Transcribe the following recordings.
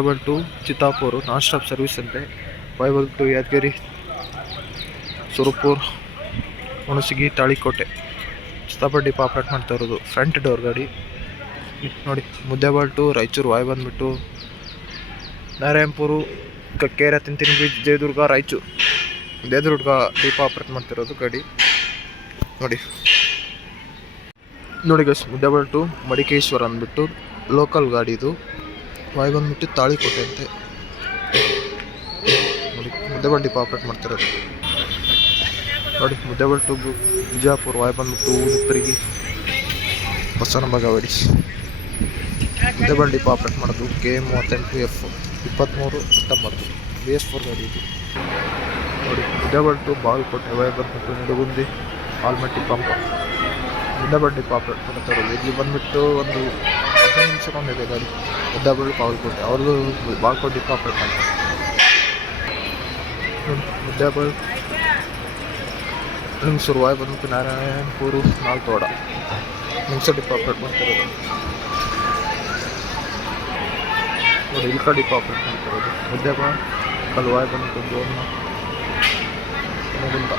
ಮುದ್ದೆ to Chittapur non stop service ಅಂತೆ. ವೈಬಲ್ to Yadgir, Surpur, Hunasagi, Talikote. Chittapur depot operate ಮಾಡ್ತಾ ಇರೋದು. Front door ಗಾಡಿ. ನೋಡಿ ಮುದ್ದೆಬಾಳ್ ಟು ರಾಯಚೂರು ವಾಯ್ ಬಂದ್ಬಿಟ್ಟು ನಾರಾಯಣಪುರು, ಕಕ್ಕೇರ, ತಿಂತಿನ ಬೀಚ್ ದೇವದುರ್ಗ ರಾಯಚೂರು. ದೇವದುರ್ಗ ಡೀಪ್ ಆಪ್ರೇಟ್ ಮಾಡ್ತಿರೋದು ಗಾಡಿ. ನೋಡಿ. ನೋಡಿ ಗಸ್ ಮುದ್ದೆಬಾಳ್ ಟು ಮಡಿಕೇಶ್ವರ ಅಂದ್ಬಿಟ್ಟು ಲೋಕಲ್ ಗಾಡಿ ಇದು. ವಾಯ್ ಬಂದ್ಬಿಟ್ಟು ತಾಳಿಕೋಟೆ ಅಂತೆ ನೋಡಿ ಮುದ್ದೆಬಾಳ್ ಪಾಪ್ರೇಟ್ ಆಪ್ರೇಟ್ ಮಾಡ್ತಿರೋದು. ನೋಡಿ ಮುದ್ದೆ ಟು ಬಿಜಾಪುರ ವಾಯ್ ಬಂದ್ಬಿಟ್ಟು ಉಡುಪರಿಗೆ ಬಸವನ ಬಾಗವಾಡಿ ಮುದ್ದೆ ಡಿಪ್ ಆಪ್ರೇಟ್ ಮಾಡೋದು ಕೆ ಮೂವತ್ತೆಂಟು ಎಫ್ ಇಪ್ಪತ್ತ್ಮೂರು ಹತ್ತೊಂಬತ್ತು. ಬಿ ಎಸ್ ಫೋರ್ ಗಾಡಿ ಇದು. ನೋಡಿ ಮುದ್ದೆಬಾಳ್ ಟು ಬಾಗಲಕೋಟೆ ವಾಯ್ ಬಂದ್ಬಿಟ್ಟು ನಡುಗುಂದಿ, ಆಲ್ಮಟ್ಟಿ ಪಂಪ. ಮುದ್ದೆ ಡಿಪ್ ಆಪ್ರೇಟ್ ಮಾಡ್ತಾ ಇಲ್ಲಿ ಬಂದ್ಬಿಟ್ಟು ಒಂದು ಹದಿನೈದು ನಿಮಿಷಕ್ಕೊಮ್ಮಿದೆ ಗಾಡಿ ಮುದ್ದೆಬಾಳ್ ಬಾಗಲಕೋಟೆ ಅವ್ರದ್ದು ಬಾಗಲಕೋಟೆ ಡಿಪ್ ಮಾಡ್ತಾರೆ ನೋಡಿ ಮುದ್ದೆಬಾಳ್ ಲಿಂಗ್ಸೂರು ವಾಯ್ ಬಂದ್ಬಿಟ್ಟು ನಾರಾಯಣಪುರು ನಾಲ್ತೋಡ ತೋಡ ಡಿಪ್ ಆಪ್ರೇಟ್ ಮಾಡ್ತಿರೋದು ನೋಡಿ ಇಲ್ಕ ಡಿಪ್ ಆಪ್ರೇಟ್ ಮಾಡ್ತಿರೋದು ಮುದ್ದೆಬಾಳ್ ಕಲ್ವಾಯ್ ಬಂದ್ಬಿಟ್ಟು ಮುಗುಂದ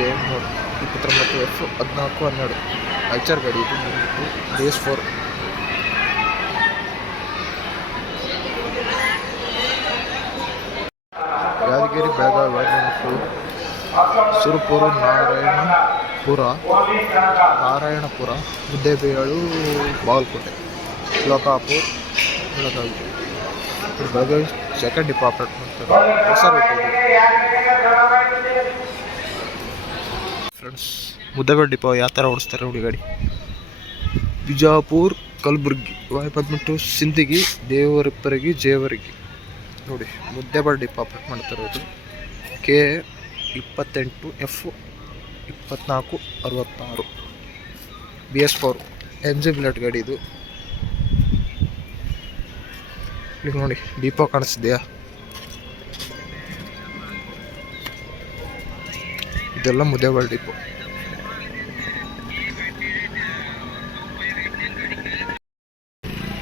ಏನು ನೋಡಿ ಇಪ್ಪತ್ತೊಂಬತ್ತು ಎಫ್ ಹದಿನಾಲ್ಕು ಹನ್ನೆರಡು ಐಚರ್ ಗಾಡಿ ಇದು ಬಂದ್ಬಿಟ್ಟು ಫೋರ್ ಯಾದಗಿರಿ ಬೆಳಗಾವಿ ಬಂದ್ಬಿಟ್ಟು ಸುರಪುರ ನಾರಾಯಣಪುರ ನಾರಾಯಣಪುರ ಮುದ್ದೇಬೇಳು ಬಾಗಲಕೋಟೆ, ಲೋಕಾಪುರ್, ಬೆಳಗಾವಿ. ಬೆಳಗಾವಿ ಸೆಕೆಂಡ್ ಡಿಪಾರ್ಟ್ಮೆಂಟ್ ಮಾಡ್ತಾರೆ ಹೊಸ ಫ್ರೆಂಡ್ಸ್ ಮುದ್ದೆಬೇಡ ಡಿಪೋ ಯಾವ ಥರ ಓಡಿಸ್ತಾರೆ ನೋಡಿ ಬಿಜಾಪುರ್, ಕಲಬುರ್ಗಿ ವಾಯ್ ಸಿಂಧಿಗಿ ಸಿಂದಗಿ ಜೇವರಿಗಿ. ನೋಡಿ ಮುದ್ದೆಬೇಡ ಡಿಪೋ ಮಾಡ್ತಾರೆ ಮಾಡ್ತಿರೋದು ಕೆ ಇಪ್ಪತ್ತೆಂಟು ಎಫ್ ಇಪ್ಪತ್ನಾಲ್ಕು ಅರವತ್ತಾರು. B S four N G ಬಿಲೆಟ್ ಗಾಡಿ ಇದು. ಇಲ್ಲಿ ನೋಡಿ ಡಿಪೋ ಕಾಣಿಸ್ತಿದೆಯಾ? ಇದೆಲ್ಲ ಮುದ್ದೇಬಾಳ್ ಡಿಪೋ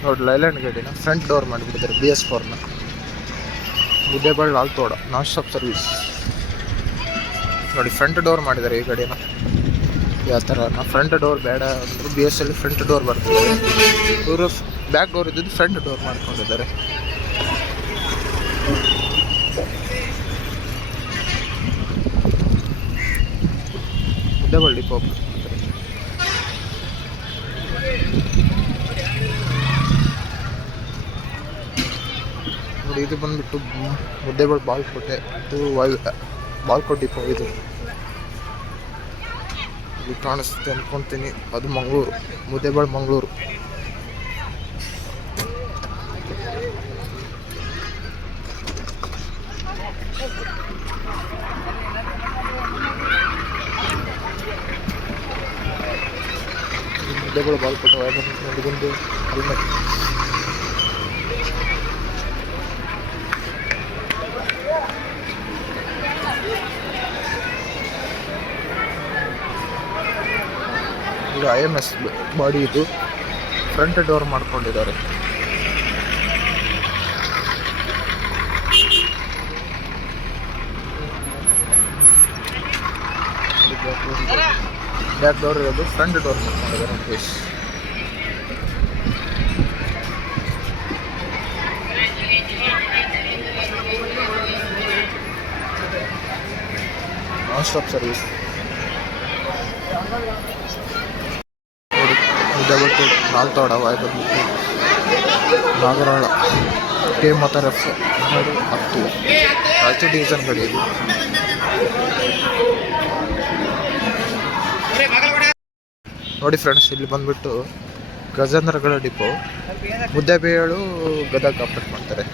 ನೋಡಿ ಲೈಲ್ಯಾಂಡ್ ಗಾಡಿನ ಫ್ರಂಟ್ ಡೋರ್ ಮಾಡಿಬಿಟ್ಟಿದ್ದಾರೆ ಬಿ ಎಸ್ ಫೋರ್ನ ಮುದ್ದೇಬಾಳ್ ಆಲ್ತೋಡ ನಾನ್ ಸ್ಟಾಪ್ ಸರ್ವಿಸ್ ನೋಡಿ ಫ್ರಂಟ್ ಡೋರ್ ಮಾಡಿದ್ದಾರೆ ಈ ಗಾಡಿನ ಯಾವ ಥರ? ನಾ ಫ್ರಂಟ್ ಡೋರ್ ಬೇಡ ಅಂದರೆ ಬಿ ಎಸ್ ಅಲ್ಲಿ ಫ್ರಂಟ್ ಡೋರ್ ಬರ್ತದೆ. ಇವರು ಬ್ಯಾಕ್ ಡೋರ್ ಇದ್ದಿದ್ದು ಫ್ರಂಟ್ ಡೋರ್ ಮಾಡ್ಕೊಂಡಿದ್ದಾರೆ. ಡಬಲ್ ಡಿಪೋ ನೋಡಿ, ಇದು ಬಂದ್ಬಿಟ್ಟು ಮುದ್ದೆಬಾಳ್ ಬಾಲ್ಕೋಟೆ ಇದು ವಾಯು ಬಾಲ್ಕೋಟ್ ಡಿಪೋ ಇದು. ಇಲ್ಲಿ ಕಾಣಿಸುತ್ತೆ ಅನ್ಕೊಂತೀನಿ. ಅದು ಮಂಗಳೂರು. ಮುದ್ದೆಬಾಳ್ ಮಂಗಳೂರು. ಮುದ್ದೆಬಾಳ್ ಬಾಲ್ಕೋಟೆ ಬಂದ್ಬಿಟ್ಟು ಅಲ್ಲಿ ಇದು ಐ ಎಂ ಎಸ್ ಬಾಡಿ ಇದು ಫ್ರಂಟ್ ಡೋರ್ ಮಾಡ್ಕೊಂಡಿದ್ದಾರೆ. ಬ್ಯಾಕ್ ಡೋರ್ ಇರೋದು ಫ್ರಂಟ್ ಡೋರ್ ಮಾಡ್ಕೊಂಡಿದ್ದಾರೆ non stop service double via ಬಂದ್ಬಿಟ್ಟು ನಾಗರಾಳ ಕೆ ಮತ್ತು ರೆಫ್ ಹನ್ನೆರಡು ಹತ್ತು. ರಾಯಚೂರು ಡಿವಿಷನ್ ಗಾಡಿ ಇದು. ನೋಡಿ ಫ್ರೆಂಡ್ಸ್ ಇಲ್ಲಿ ಬಂದ್ಬಿಟ್ಟು ಗಜೇಂದ್ರಗಡ ಡಿಪೋ ಮುದ್ದೆಬೇಳು ಗದಗ ಆಪ್ರೇಟ್ ಮಾಡ್ತಾರೆ.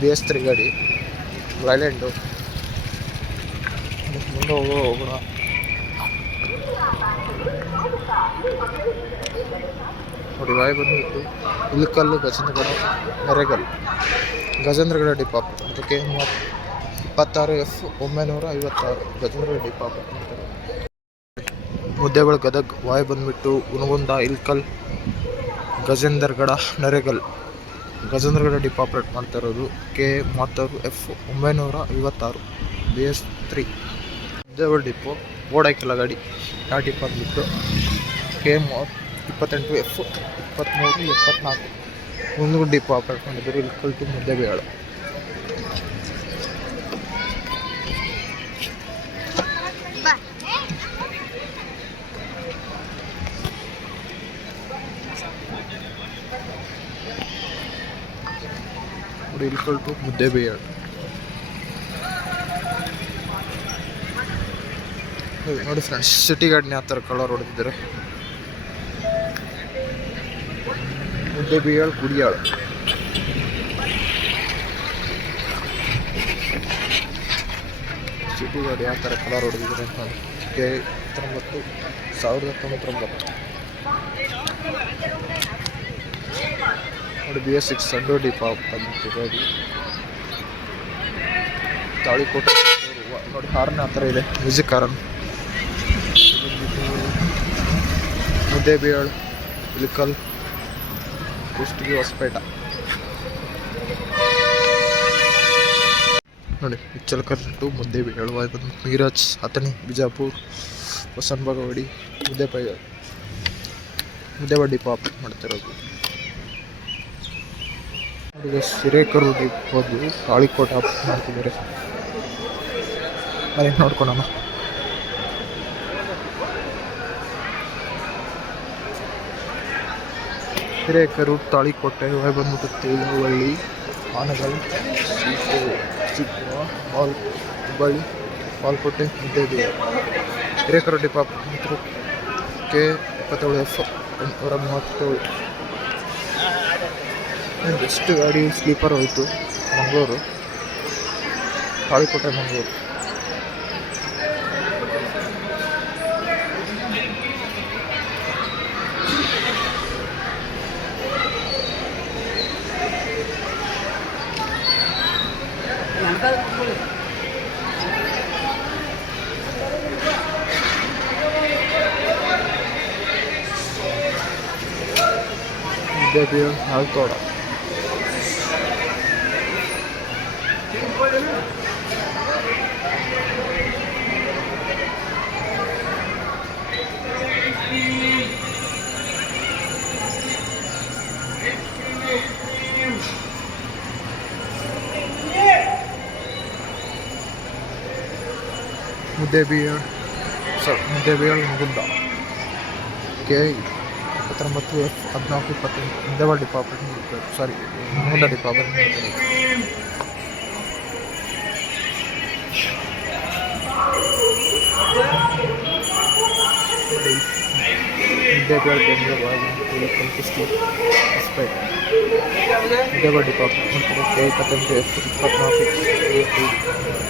ಬಿ ಎಸ್ ತ್ರೀ ಗಾಡಿ ಮುಂದೆ ಹೋಗೋ, ಹೋಗೋಣ. ನೋಡಿ ವಾಯ್ ಬಂದ್ಬಿಟ್ಟು ಇಲ್ಕಲ್ಲು ಗಜೇಂದ್ರಗಡ ನೆರೆಗಲ್ ಗಜೇಂದ್ರಗಡ ಡಿಪಾಪ್. ಅದಕ್ಕೆ ಮೂವತ್ತು ಇಪ್ಪತ್ತಾರು ಎಫ್ ಒಂಬೈನೂರ ಐವತ್ತಾರು. ಗಜೇಂದ್ರಗಡ ಡಿಪಾಪ್. ಮುದ್ದೆಗಳು ಗದಗ್ ವಾಯ್ ಬಂದ್ಬಿಟ್ಟು ಉನಗುಂದ ಇಲ್ಕಲ್ ಗಜೇಂದ್ರಗಡ ನರೆಗಲ್ ಗಜೇಂದ್ರಗಡ ಡಿಪಾಪ್ರೇಟ್ ಮಾಡ್ತಾ ಇರೋದು ಕೆ ಮೂವತ್ತಾರು ಎಫ್ ಒಂಬೈನೂರ ಐವತ್ತಾರು. B S three. ಮುದ್ದೆಗಳು ಡಿಪೋ ಓಡಾಕಿಲ್ಲ ಗಾಡಿ. ಆ ಡಿಪೋ ಅಂದ್ಬಿಟ್ಟು ಕೆ ಮೂವತ್ತು ಇಪ್ಪತ್ತೆಂಟು ಎಫ್ ಇಪ್ಪತ್ತ್ಮೂರು ಎಪ್ಪತ್ನಾಲ್ಕು. ಮುಂದೂರು ಡಿಪೋ ಆಪ್ರೇಟ್ ಮಾಡಿದ್ರು ಇಲ್ಲಿ ಕಲ್ಟು ಮುದ್ದೆ ಬೇಡ. ನೋಡಿ, ಇಲ್ಲಿ ಕಲ್ಟು ಮುದ್ದೆ ಬೇಳು ನೋಡಿ ಫ್ರೆಂಡ್ಸ್ ಸಿಟಿ ಗಾಡಿನ ಯಾವ ಥರ ಕಲರ್ ಹೊಡೆದಿದ್ದಾರೆ. ಬೇಯಾಳು ಕುಡಿಯಾಳು ಸಿಟಿ ಗಾಡಿ ಯಾವ ಥರ ಕಲರ್ ಹೊಡೆದಿದ್ದಾರೆ ಅಂತ ನೋಡಿ ಕೆ ಹತ್ತೊಂಬತ್ತು ಸಾವಿರದ ತೊಂಬತ್ತೊಂಬತ್ತು ನೋಡಿ ಬಿ ಎಸ್ ಸಿಕ್ಸ್ ಸಂಡೋ ಡಿಪ್ ಬಂದಿತ್ತು ತಾಳಿಕೋಟೆ ನೋಡಿ ಹಾರ್ನ್ ಆ ಥರ ಇದೆ ಮ್ಯೂಸಿಕ್ ಹಾರನ್ ಮುದ್ದೆ ಬೇಯಾಳು ಇಲಿಕಲ್ ಕುಷ್ಟಗಿ ಹೊಸಪೇಟ. ನೋಡಿ ಇಚ್ಚಲಕಟ್ಟು ಮುದ್ದೆ ಬೇಯಾಳು ಬಂದು ಮೀರಜ್ ಹತನಿ ಬಿಜಾಪುರ್ ಹೊಸನ್ಬಾಗವಾಡಿ ಮುದ್ದೆ ಬಡ್ಡಿ ಪಾಪ್ ಮಾಡ್ತಿರೋದು. ನೋಡಿ ಸಿರೇಕರು ಹೋದ್ವಿ ಕಾಳಿಕೋಟ ಮಾಡ್ತಿದ್ದಾರೆ. ಅದೇ ನೋಡ್ಕೊಳೋಣ. ಹಿರೇಕರು ತಾಳಿಕೋಟೆ ಹೊಳೆ ಬಂದ್ಬಿಟ್ಟು ತೇಲುವಳ್ಳಿ ಆನಗಲ್ ಮಾಲ್ ಹುಬ್ಬಳ್ಳಿ ಬಾಲ್ಕೋಟೆ ಮುದ್ದೇಬಿ ಹಿರೇಕರು ಡಿಪಾರ್ಟ್ಮೆಂಟ್ ಕೆ ಇಪ್ಪತ್ತೇಳು ಎಫ್ ಎಂಟುನೂರ ಮೂವತ್ತೇಳು. ಎಷ್ಟು ಗಾಡಿ ಸ್ಲೀಪರ್ ಹೋಯಿತು, ಮಂಗಳೂರು. ತಾಳಿಕೋಟೆ ಮಂಗಳೂರು. ಮುದ್ದೇಬಿ ಹಾಲ್ತೋಡ ಮುದ್ದೇಬಿಯ ಸರ್ ಮುದ್ದೇಬಿಯ ಮುಗುಂದ ಕೆ ಇಪ್ಪತ್ತೊಂಬತ್ತು ಎಫ್ ಹದಿನಾಲ್ಕು ಇಪ್ಪತ್ತೆಂಟು ಮುದ್ದೇವಾಡ ಡಿಪಾರ್ಟ್ಮೆಂಟ್ ಸಾರಿ ಮುಗುಂದ ಡಿಪಾರ್ಟ್ಮೆಂಟ್ ಮುದ್ದೇಬಿಯ ಬೆಂಗಳೂರು ಕಲ್ಪಿಸ್ತಿ ಹೊಸಪೇಟೆ ಮುದ್ದೇವಾಡ ಡಿಪಾರ್ಟ್ಮೆಂಟ್ ಕೆ ಇಪ್ಪತ್ತೆಂಟು ಎಫ್ ಇಪ್ಪತ್ನಾಲ್ಕು ಐವತ್ತೈದು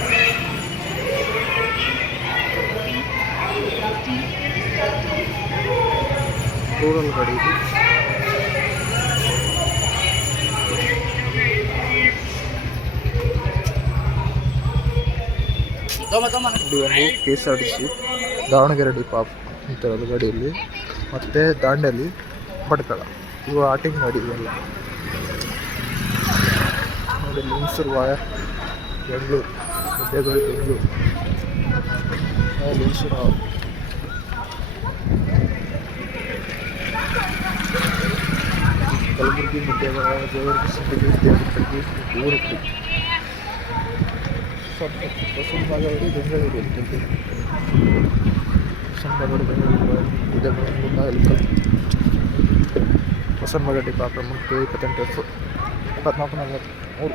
ರೂರಲ್ ಗಾಡಿ ಇದು. K S R T C Davanagere depot ಇಂಥದ್ದು ಗಾಡಿಯಲ್ಲಿ ಮತ್ತು ದಾಂಡೇಲಿ ಭಟ್ಕಳ. ಇವು ಆಟಿಂಗ್ ಗಾಡಿ ಇವೆಲ್ಲ. ನೋಡಿ ಲಿಂಗ್ಸೂರು ವಾಯ ಬೆಂಗಳೂರು ಬೆಂಗಳೂರು ಲಿಂಗ್ಸೂರು ಸಿಂದಗಿ ದೇವರಕಟ್ಟಿ ಊರಟ್ಟಿ ಸ್ವಲ್ಪ ಬಸವನ ಬಾಗೇವಾಡಿ ಬೆಂಗಳೂರು ಬಾಗೇವಾಡಿ ಪಾಪ ಕೆ ಇಪ್ಪತ್ತೆಂಟು ಇಪ್ಪತ್ನಾಲ್ಕು ನಲ್ವತ್ತು ಮೂರು